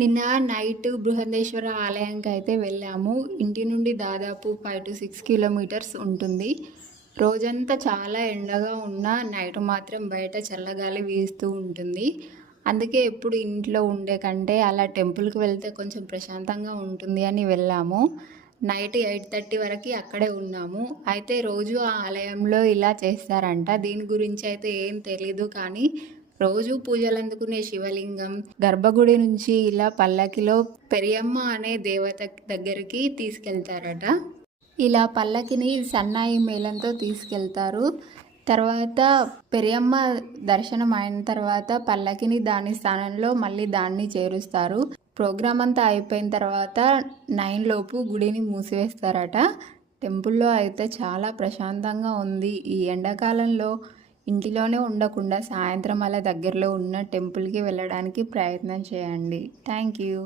నిన్న నైట్ బృహదేశ్వర ఆలయానికి అయితే వెళ్ళాము. ఇంటి నుండి దాదాపు 5 to 6 కిలోమీటర్స్ ఉంటుంది. రోజంతా చాలా ఎండగా ఉన్నా నైట్ మాత్రం బయట చల్లగాలి వీస్తూ ఉంటుంది. అందుకే ఎప్పుడు ఇంట్లో ఉండే కంటే అలా టెంపుల్కి వెళ్తే కొంచెం ప్రశాంతంగా ఉంటుంది అని వెళ్ళాము. నైట్ 8:30 వరకు అక్కడే ఉన్నాము. అయితే రోజు ఆ ఆలయంలో ఇలా చేస్తారంట. దీని గురించి అయితే ఏం తెలీదు, కానీ రోజు పూజలు అందుకునే శివలింగం గర్భగుడి నుంచి ఇలా పల్లకిలో పెరియమ్మ అనే దేవత దగ్గరికి తీసుకెళ్తారట. ఇలా పల్లకిని సన్నాయి మేళంతో తీసుకెళ్తారు. తర్వాత పెరియమ్మ దర్శనం అయిన తర్వాత పల్లకిని దాని స్థానంలో మళ్ళీ దాన్ని చేరుస్తారు. ప్రోగ్రామ్ అంతా అయిపోయిన తర్వాత 9 లోపు గుడిని మూసివేస్తారట. టెంపుల్లో అయితే చాలా ప్రశాంతంగా ఉంది. ఈ ఎండాకాలంలో ఇంటిలోనే ఉండకుండా సాయంత్రం అలా దగ్గరలో ఉన్న టెంపుల్కి వెళ్ళడానికి ప్రయత్నం చేయండి. Thank you.